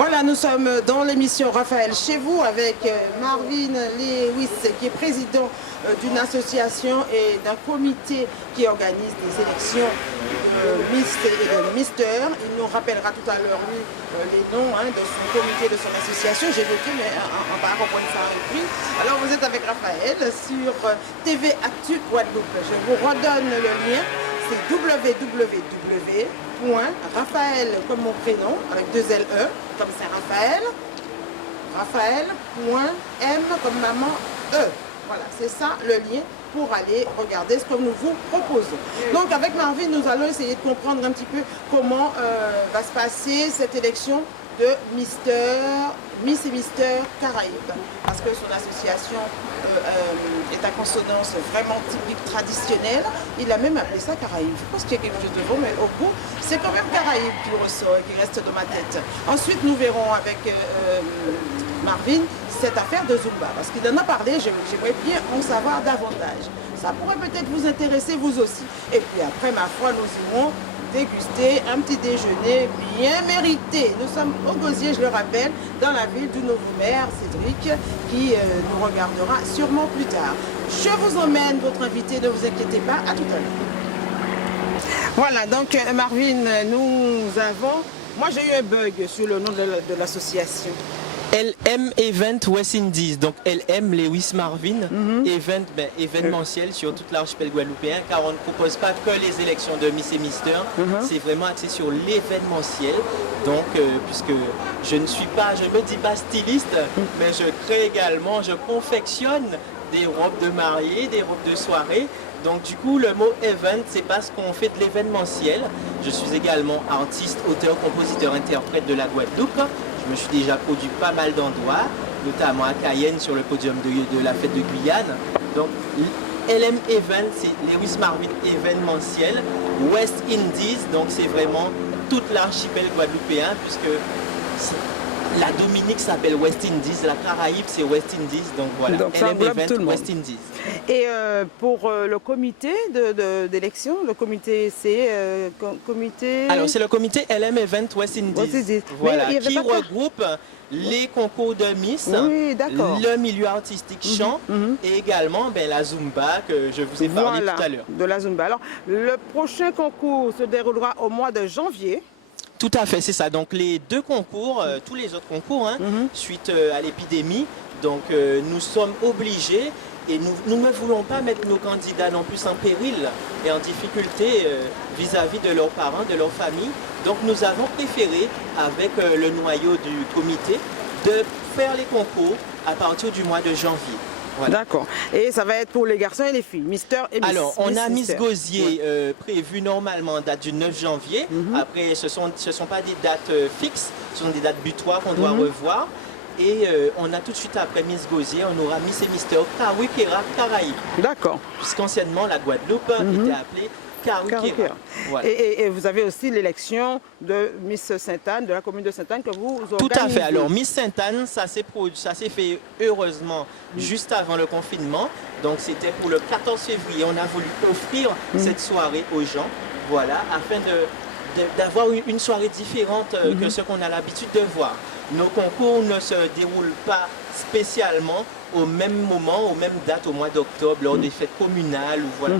Voilà, nous sommes dans l'émission Raphaël chez vous avec Marvin Lewis qui est président d'une association et d'un comité qui organise des élections Miss et de Mister. Il nous rappellera tout à l'heure lui les noms de son comité, de son association. J'ai voté, mais on va reprendre ça avec lui. Alors vous êtes avec Raphaël sur TV Actu Guadeloupe. Je vous redonne le lien. C'est www.raphaël comme mon prénom avec 2 LE comme c'est Raphaël, Raphaël.m comme maman E. Voilà, c'est ça le lien pour aller regarder ce que nous vous proposons. Donc avec Marvin, nous allons essayer de comprendre un petit peu comment va se passer cette élection de Miss et Mister Caraïbes. Parce que son association est à consonance vraiment typique, traditionnelle. Il a même appelé ça Caraïbes. Je pense qu'il y a quelque chose de bon, mais au bout, c'est quand même Caraïbes qui ressort et qui reste dans ma tête. Ensuite, nous verrons avec Marvin cette affaire de Zumba. Parce qu'il en a parlé, j'aimerais bien en savoir davantage. Ça pourrait peut-être vous intéresser, vous aussi. Et puis après, ma foi, nous irons déguster un petit déjeuner bien mérité. Nous sommes au Gosier, je le rappelle, dans la ville du nouveau maire, Cédric, qui nous regardera sûrement plus tard. Je vous emmène, votre invité, ne vous inquiétez pas, à tout à l'heure. Voilà, donc Marvin, nous avons... Moi, j'ai eu un bug sur le nom de l'association. LM Event West Indies, donc LM Lewis Marvin, event, événementiel sur toute l'archipel guadeloupéen, car on ne propose pas que les élections de Miss et Mister, c'est vraiment axé sur l'événementiel. Donc, puisque je ne me dis pas styliste, mais je crée également, je confectionne des robes de mariée, des robes de soirée. Donc du coup, le mot event, c'est parce qu'on fait de l'événementiel. Je suis également artiste, auteur, compositeur, interprète de la Guadeloupe. Je me suis déjà produit pas mal d'endroits, notamment à Cayenne sur le podium de la fête de Guyane. Donc LM Event, c'est Lewis Marvin événementiel. West Indies, donc c'est vraiment toute l'archipel guadeloupéen, puisque la Dominique s'appelle West Indies, la Caraïbe c'est West Indies, donc voilà, donc, LM Event West Indies. Et pour le comité d'élection, le comité c'est comité... Alors c'est le comité LM Event West Indies, voilà, qui regroupe les concours de Miss, le milieu artistique chant et également la Zumba que je vous ai parlé tout à l'heure. De la Zumba. Alors le prochain concours se déroulera au mois de janvier. Tout à fait, c'est ça. Donc les deux concours, tous les autres concours, suite à l'épidémie, donc nous sommes obligés et nous ne voulons pas mettre nos candidats non plus en péril et en difficulté vis-à-vis de leurs parents, de leur famille. Donc nous avons préféré, avec le noyau du comité, de faire les concours à partir du mois de janvier. Voilà. D'accord. Et ça va être pour les garçons et les filles, Mister et Miss. Alors, on a Miss Gosier prévu normalement en date du 9 janvier. Après, ce sont pas des dates fixes, ce sont des dates butoirs qu'on doit revoir. Et on a tout de suite après Miss Gosier, on aura Miss et Mister Kawikera Caraïbes. D'accord. Puisqu'anciennement, la Guadeloupe était appelée Kawikera. Voilà. Et vous avez aussi l'élection de Miss Sainte-Anne, de la commune de Sainte-Anne que vous organisez. Tout à fait. Alors Miss Sainte-Anne, ça s'est fait heureusement juste avant le confinement. Donc c'était pour le 14 février. On a voulu offrir cette soirée aux gens, voilà, afin d'avoir une soirée différente que ce qu'on a l'habitude de voir. Nos concours ne se déroulent pas spécialement au même moment, aux mêmes dates, au mois d'octobre, lors des fêtes communales. Ou voilà.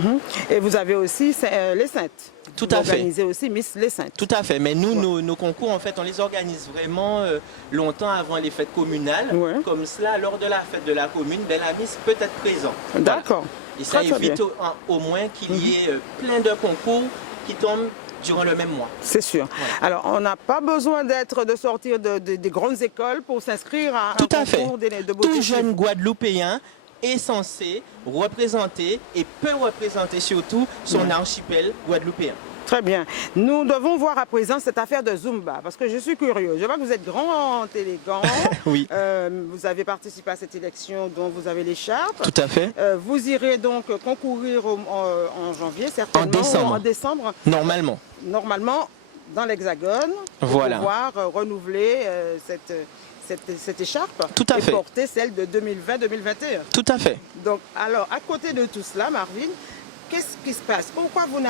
Et vous avez aussi les Saintes. Tout à fait. Vous organisez aussi Miss les Saintes. Tout à fait. Mais nous, nos concours, en fait, on les organise vraiment longtemps avant les fêtes communales. Comme cela, lors de la fête de la commune, la Miss peut être présente. D'accord. Voilà. Et ça évite au moins qu'il y ait plein de concours qui tombent durant le même mois. C'est sûr. Voilà. Alors, on n'a pas besoin de sortir des grandes écoles pour s'inscrire à un concours de beauté. Tout jeune Guadeloupéen est censé représenter et peut représenter surtout son archipel guadeloupéen. Très bien. Nous devons voir à présent cette affaire de Zumba, parce que je suis curieux. Je vois que vous êtes grand, élégant. Oui. Vous avez participé à cette élection dont vous avez l'écharpe. Tout à fait. Vous irez donc concourir en janvier, certainement. En décembre. Normalement. Normalement, dans l'Hexagone. Voilà. Pour pouvoir renouveler cette écharpe. Tout à fait. Et porter celle de 2020-2021. Tout à fait. Donc, alors, à côté de tout cela, Marvin, qu'est-ce qui se passe? Pourquoi vous ne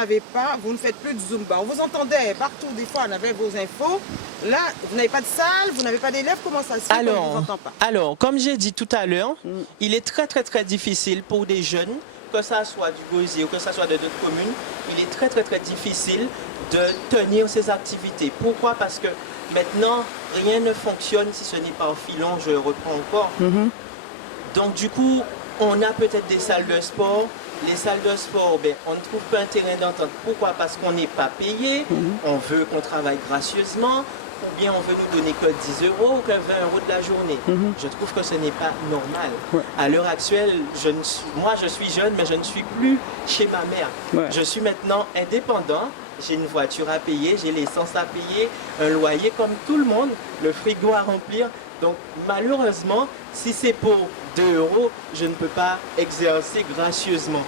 faites plus de Zumba? On vous entendait partout, des fois on avait vos infos. Là, vous n'avez pas de salle, vous n'avez pas d'élèves, comment ça se fait qu'on ne vous entend pas? Alors, comme j'ai dit tout à l'heure, il est très difficile pour des jeunes, que ça soit du Gosier ou que ça soit de d'autres communes, il est très difficile de tenir ces activités. Pourquoi? Parce que maintenant, rien ne fonctionne si ce n'est pas filon, je reprends encore. Donc du coup, on a peut-être des salles de sport. Les salles de sport, ben, on ne trouve pas un terrain d'entente. Pourquoi? Parce qu'on n'est pas payé, on veut qu'on travaille gracieusement, ou bien on veut nous donner que 10 euros ou que 20 euros de la journée. Je trouve que ce n'est pas normal. À l'heure actuelle, moi je suis jeune, mais je ne suis plus chez ma mère. Je suis maintenant indépendant, j'ai une voiture à payer, j'ai l'essence à payer, un loyer comme tout le monde, le frigo à remplir. Donc malheureusement, si c'est pour 2 euros, je ne peux pas exercer gracieusement.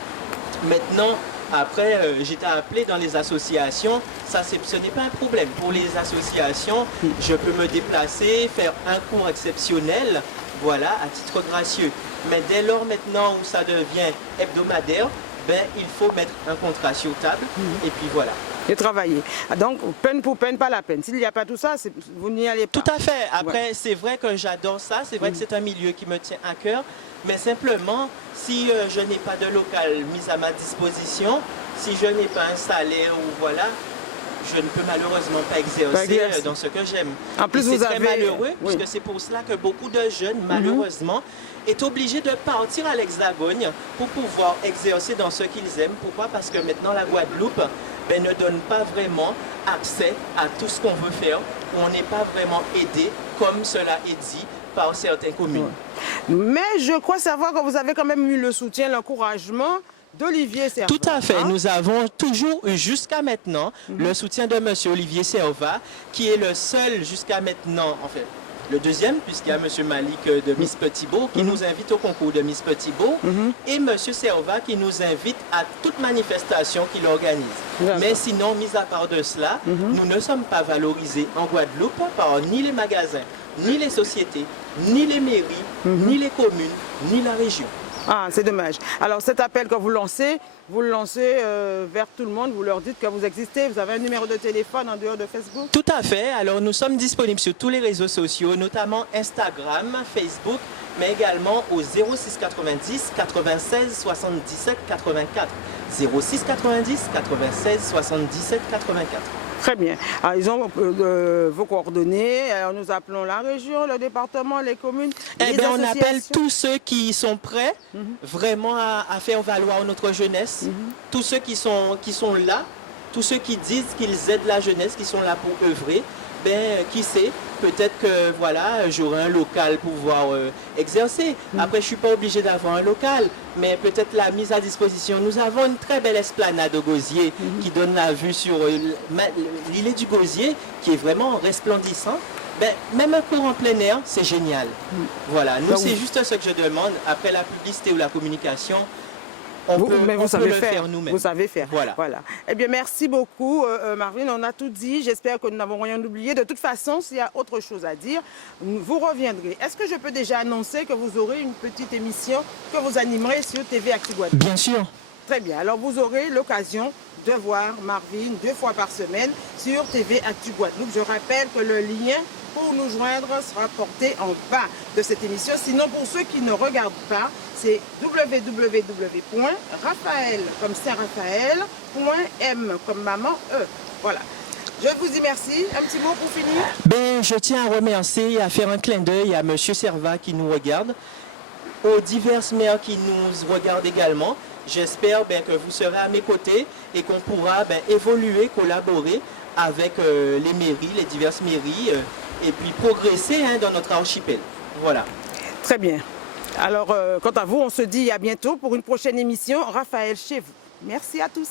Maintenant, après, j'étais appelé dans les associations, ce n'est pas un problème. Pour les associations, je peux me déplacer, faire un cours exceptionnel, voilà, à titre gracieux. Mais dès lors maintenant où ça devient hebdomadaire, ben, il faut mettre un contrat sur table et puis voilà. Et travailler. Donc, peine pour peine, pas la peine. S'il n'y a pas tout ça, vous n'y allez pas. Tout à fait. Après, c'est vrai que j'adore ça. C'est vrai que c'est un milieu qui me tient à cœur. Mais simplement, si je n'ai pas de local mis à ma disposition, si je n'ai pas un salaire ou voilà, je ne peux malheureusement pas exercer dans ce que j'aime. En plus, c'est très malheureux, puisque c'est pour cela que beaucoup de jeunes, malheureusement, est obligé de partir à l'Hexagone pour pouvoir exercer dans ce qu'ils aiment. Pourquoi? Parce que maintenant la Guadeloupe ne donne pas vraiment accès à tout ce qu'on veut faire. On n'est pas vraiment aidé comme cela est dit par certaines communes. Mais je crois savoir que vous avez quand même eu le soutien, l'encouragement d'Olivier Serva. Tout à fait. Nous avons toujours eu jusqu'à maintenant le soutien de M. Olivier Serva, qui est le seul jusqu'à maintenant, en fait, le deuxième, puisqu'il y a M. Malik de Miss Petit-Beau qui nous invite au concours de Miss Petit-Beau et M. Serva qui nous invite à toute manifestation qu'il organise. Mais sinon, mis à part de cela, nous ne sommes pas valorisés en Guadeloupe par ni les magasins, ni les sociétés, ni les mairies, ni les communes, ni la région. Ah, c'est dommage. Alors cet appel que vous le lancez vers tout le monde, vous leur dites que vous existez, vous avez un numéro de téléphone en dehors de Facebook? Tout à fait. Alors nous sommes disponibles sur tous les réseaux sociaux, notamment Instagram, Facebook, mais également au 06 90 96 77 84. 06 90 96 77 84. Très bien. Alors, ils ont vos coordonnées. Alors, nous appelons la région, le département, les communes. Eh bien, on appelle tous ceux qui sont prêts vraiment à faire valoir notre jeunesse. Tous ceux qui sont là, tous ceux qui disent qu'ils aident la jeunesse, qui sont là pour œuvrer. Ben, qui sait, peut-être que voilà, j'aurai un local pour pouvoir exercer. Après, je ne suis pas obligé d'avoir un local, mais peut-être la mise à disposition. Nous avons une très belle esplanade au Gosier qui donne la vue sur l'îlet du Gosier, qui est vraiment resplendissant. Ben, même un cours en plein air, c'est génial. Voilà, nous, c'est juste ce que je demande. Après la publicité ou la communication, on peut le faire nous-mêmes. Vous savez faire. Voilà. Eh bien, merci beaucoup, Marvin. On a tout dit. J'espère que nous n'avons rien oublié. De toute façon, s'il y a autre chose à dire, vous reviendrez. Est-ce que je peux déjà annoncer que vous aurez une petite émission que vous animerez sur TV Actu Guadeloupe? Bien sûr. Très bien. Alors, vous aurez l'occasion de voir Marvin 2 fois par semaine sur TV Actu Guadeloupe. Je rappelle que le lien pour nous joindre sera porté en bas de cette émission. Sinon, pour ceux qui ne regardent pas, c'est www.raphaël comme Saint-Raphaël.m comme maman E. Voilà. Je vous dis merci. Un petit mot pour finir? Ben, je tiens à remercier et à faire un clin d'œil à M. Serva qui nous regarde, aux diverses maires qui nous regardent également. J'espère que vous serez à mes côtés et qu'on pourra évoluer, collaborer avec les mairies, les diverses mairies, et puis progresser dans notre archipel. Voilà. Très bien. Alors, quant à vous, on se dit à bientôt pour une prochaine émission. Raphaël chez vous. Merci à tous.